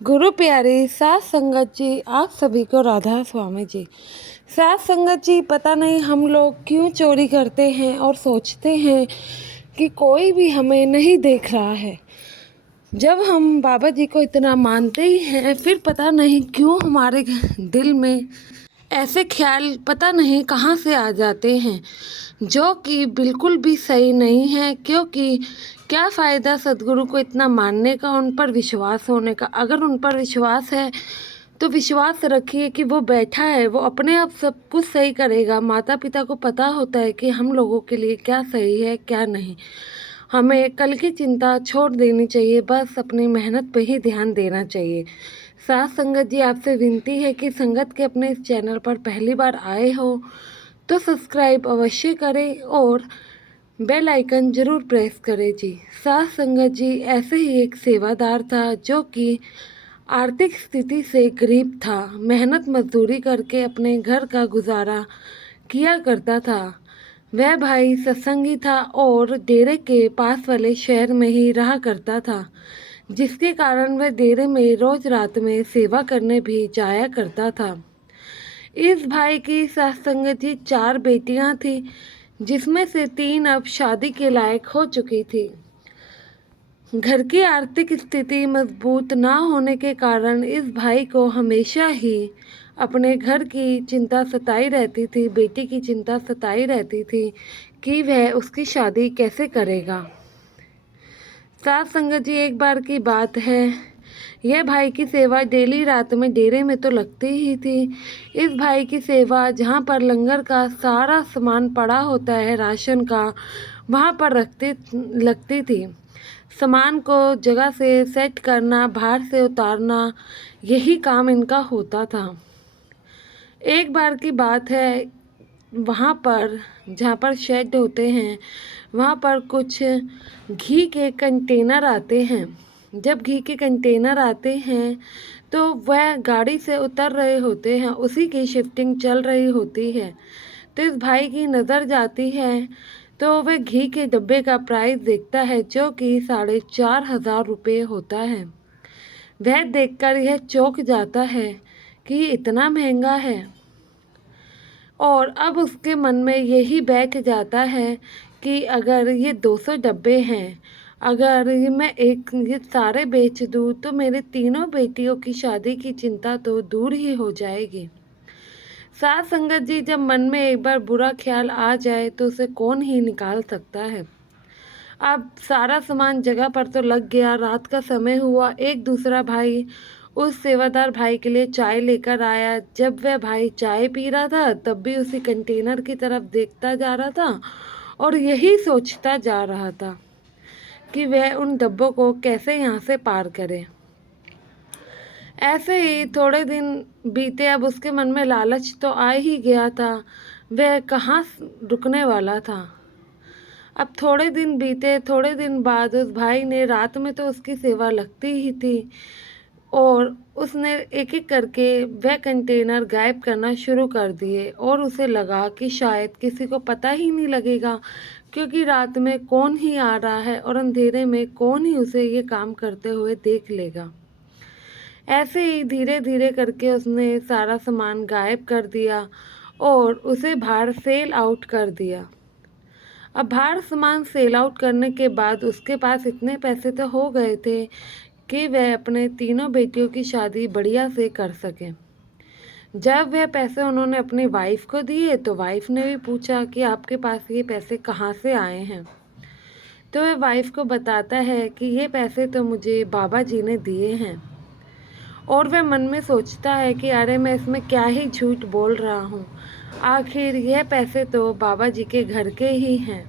गुरु प्यारी सात संगत जी, आप सभी को राधा स्वामी जी। सात संगत जी, पता नहीं हम लोग क्यों चोरी करते हैं और सोचते हैं कि कोई भी हमें नहीं देख रहा है। जब हम बाबा जी को इतना मानते ही हैं, फिर पता नहीं क्यों हमारे दिल में ऐसे ख्याल पता नहीं कहाँ से आ जाते हैं, जो कि बिल्कुल भी सही नहीं है। क्योंकि क्या फ़ायदा सदगुरु को इतना मानने का, उन पर विश्वास होने का। अगर उन पर विश्वास है तो विश्वास रखिए कि वो बैठा है, वो अपने आप सब कुछ सही करेगा। माता पिता को पता होता है कि हम लोगों के लिए क्या सही है क्या नहीं। हमें कल की चिंता छोड़ देनी चाहिए, बस अपनी मेहनत पे ही ध्यान देना चाहिए। साथ संगत जी, आपसे विनती है कि संगत के अपने इस चैनल पर पहली बार आए हो तो सब्सक्राइब अवश्य करें और बेल आइकन ज़रूर प्रेस करें जी। साथ संगत जी, ऐसे ही एक सेवादार था जो कि आर्थिक स्थिति से गरीब था। मेहनत मजदूरी करके अपने घर का गुजारा किया करता था। वह भाई सत्संगी था और डेरे के पास वाले शहर में ही रहा करता था, जिसके कारण वह डेरे में रोज रात में सेवा करने भी जाया करता था। इस भाई की सत्संगत जी 4 बेटियां थी, जिसमें से 3 अब शादी के लायक हो चुकी थी। घर की आर्थिक स्थिति मजबूत ना होने के कारण इस भाई को हमेशा ही अपने घर की चिंता सताई रहती थी, बेटी की चिंता सताई रहती थी कि वह उसकी शादी कैसे करेगा। साथ संगत जी, एक बार की बात है, यह भाई की सेवा डेली रात में डेरे में तो लगती ही थी। इस भाई की सेवा जहाँ पर लंगर का सारा सामान पड़ा होता है राशन का, वहाँ पर लगती थी। सामान को जगह से सेट करना, बाहर से उतारना, यही काम इनका होता था। एक बार की बात है, वहाँ पर जहाँ पर शेड होते हैं, वहाँ पर कुछ घी के कंटेनर आते हैं। जब घी के कंटेनर आते हैं तो वह गाड़ी से उतर रहे होते हैं, उसी की शिफ्टिंग चल रही होती है। तो इस भाई की नज़र जाती है तो वह घी के डब्बे का प्राइस देखता है, जो कि 4,500 रुपये होता है। वह देखकर यह चौंक जाता है कि इतना महंगा है, और अब उसके मन में यही बैठ जाता है कि अगर ये 200 डब्बे हैं, अगर ये मैं ये सारे बेच दूँ तो मेरे तीनों बेटियों की शादी की चिंता तो दूर ही हो जाएगी। साथ संगत जी, जब मन में एक बार बुरा ख्याल आ जाए तो उसे कौन ही निकाल सकता है। अब सारा सामान जगह पर तो लग गया। रात का समय हुआ, एक दूसरा भाई उस सेवादार भाई के लिए चाय लेकर आया। जब वह भाई चाय पी रहा था तब भी उसी कंटेनर की तरफ देखता जा रहा था और यही सोचता जा रहा था कि वह उन डब्बों को कैसे यहाँ से पार करे। ऐसे ही थोड़े दिन बीते। अब उसके मन में लालच तो आ ही गया था, वह कहाँ रुकने वाला था। अब थोड़े दिन बीते, थोड़े दिन बाद उस भाई ने, रात में तो उसकी सेवा लगती ही थी, और उसने एक एक करके वह कंटेनर गायब करना शुरू कर दिए। और उसे लगा कि शायद किसी को पता ही नहीं लगेगा, क्योंकि रात में कौन ही आ रहा है और अंधेरे में कौन ही उसे ये काम करते हुए देख लेगा। ऐसे ही धीरे धीरे करके उसने सारा सामान गायब कर दिया और उसे बाहर सेल आउट कर दिया। अब बाहर सामान सेल आउट करने के बाद उसके पास इतने पैसे तो हो गए थे कि वह अपने तीनों बेटियों की शादी बढ़िया से कर सके। जब वह पैसे उन्होंने अपनी वाइफ को दिए तो वाइफ ने भी पूछा कि आपके पास ये पैसे कहाँ से आए हैं। तो वह वाइफ को बताता है कि ये पैसे तो मुझे बाबा जी ने दिए हैं। और वह मन में सोचता है कि अरे, मैं इसमें क्या ही झूठ बोल रहा हूँ, आखिर यह पैसे तो बाबा जी के घर के ही हैं।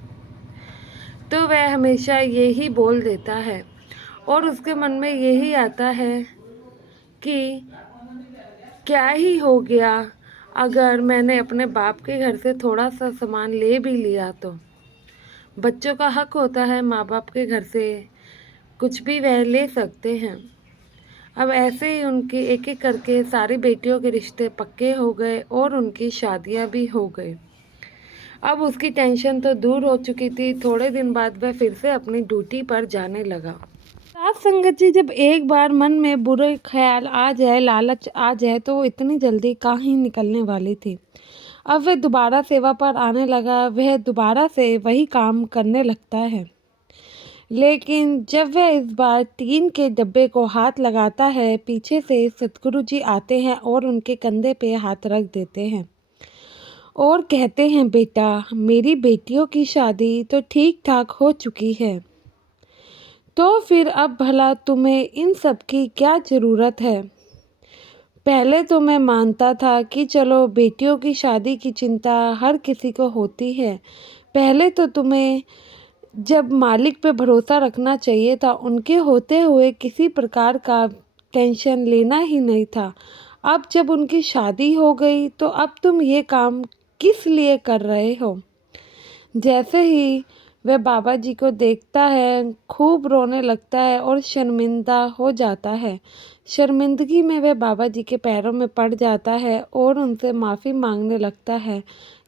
तो वह हमेशा यही बोल देता है और उसके मन में यही आता है कि क्या ही हो गया अगर मैंने अपने बाप के घर से थोड़ा सा सामान ले भी लिया तो। बच्चों का हक होता है माँ बाप के घर से कुछ भी वह ले सकते हैं। अब ऐसे ही उनके एक एक करके सारी बेटियों के रिश्ते पक्के हो गए और उनकी शादियां भी हो गई। अब उसकी टेंशन तो दूर हो चुकी थी। थोड़े दिन बाद वह फिर से अपनी ड्यूटी पर जाने लगा। साथ संगत जी, जब एक बार मन में बुरे ख्याल आ जाए, लालच आ जाए, तो वो इतनी जल्दी कहाँ निकलने वाली थी। अब वह दोबारा सेवा पर आने लगा, वह दोबारा से वही काम करने लगता है। लेकिन जब वह इस बार टीन के डब्बे को हाथ लगाता है, पीछे से सतगुरु जी आते हैं और उनके कंधे पे हाथ रख देते हैं और कहते हैं, बेटा, मेरी बेटियों की शादी तो ठीक ठाक हो चुकी है, तो फिर अब भला तुम्हें इन सब की क्या ज़रूरत है। पहले तो मैं मानता था कि चलो, बेटियों की शादी की चिंता हर किसी को होती है। पहले तो तुम्हें जब मालिक पे भरोसा रखना चाहिए था, उनके होते हुए किसी प्रकार का टेंशन लेना ही नहीं था। अब जब उनकी शादी हो गई, तो अब तुम ये काम किस लिए कर रहे हो। जैसे ही वह बाबा जी को देखता है, खूब रोने लगता है और शर्मिंदा हो जाता है। शर्मिंदगी में वह बाबा जी के पैरों में पड़ जाता है और उनसे माफ़ी मांगने लगता है।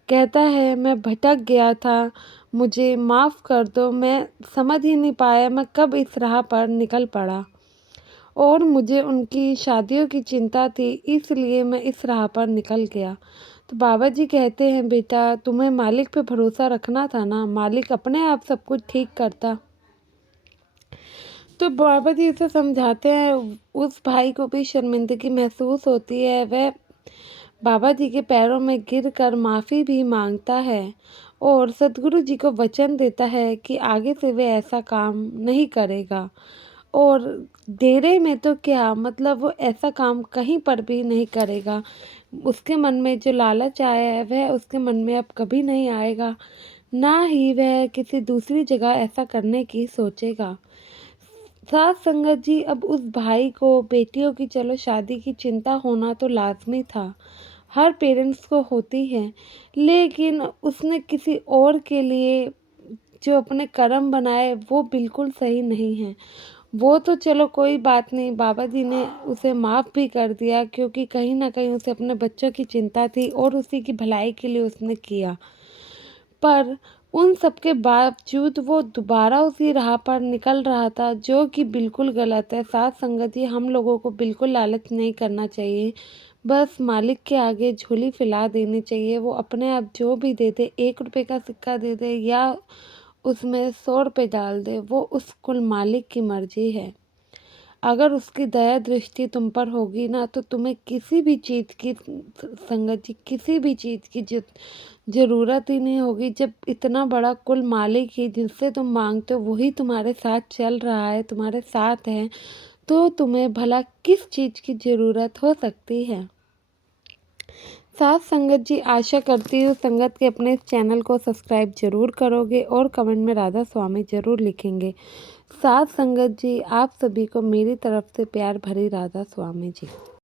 कहता है, मैं भटक गया था, मुझे माफ़ कर दो, मैं समझ ही नहीं पाया मैं कब इस राह पर निकल पड़ा और मुझे उनकी शादियों की चिंता थी, इसलिए मैं इस राह पर निकल गया। तो बाबा जी कहते हैं, बेटा, तुम्हें मालिक पे भरोसा रखना था ना, मालिक अपने आप सब कुछ ठीक करता। तो बाबा जी उसे समझाते हैं। उस भाई को भी शर्मिंदगी महसूस होती है। वह बाबा जी के पैरों में गिरकर माफ़ी भी मांगता है और सद्गुरु जी को वचन देता है कि आगे से वह ऐसा काम नहीं करेगा। और डेरे में तो क्या, मतलब वो ऐसा काम कहीं पर भी नहीं करेगा। उसके मन में जो लालच आया है, वह उसके मन में अब कभी नहीं आएगा, ना ही वह किसी दूसरी जगह ऐसा करने की सोचेगा। साथ संगत जी, अब उस भाई को बेटियों की चलो शादी की चिंता होना तो लाजमी था, हर पेरेंट्स को होती है, लेकिन उसने किसी और के लिए जो अपने कर्म बनाए वो बिल्कुल सही नहीं है। वो तो चलो कोई बात नहीं, बाबा जी ने उसे माफ़ भी कर दिया, क्योंकि कहीं न कहीं उसे अपने बच्चों की चिंता थी और उसी की भलाई के लिए उसने किया। पर उन सब के बावजूद वो दोबारा उसी राह पर निकल रहा था, जो कि बिल्कुल गलत है। साथ संगत जी, हम लोगों को बिल्कुल लालच नहीं करना चाहिए। बस मालिक के आगे झोली फैला देनी चाहिए। वो अपने आप जो भी दे दे, 1 रुपए का सिक्का दे दे या उसमें 100 रुपए डाल दे, वो उस कुल मालिक की मर्ज़ी है। अगर उसकी दया दृष्टि तुम पर होगी ना, तो तुम्हें किसी भी चीज़ की, संगत जी, किसी भी चीज़ की ज़रूरत ही नहीं होगी। जब इतना बड़ा कुल मालिक ही जिससे तुम मांगते हो वही तुम्हारे साथ चल रहा है, तुम्हारे साथ है, तो तुम्हें भला किस चीज़ की ज़रूरत हो सकती है। साथ संगत जी, आशा करती हूँ संगत के अपने इस चैनल को सब्सक्राइब ज़रूर करोगे और कमेंट में राधा स्वामी ज़रूर लिखेंगे। साथ संगत जी, आप सभी को मेरी तरफ से प्यार भरी राधा स्वामी जी।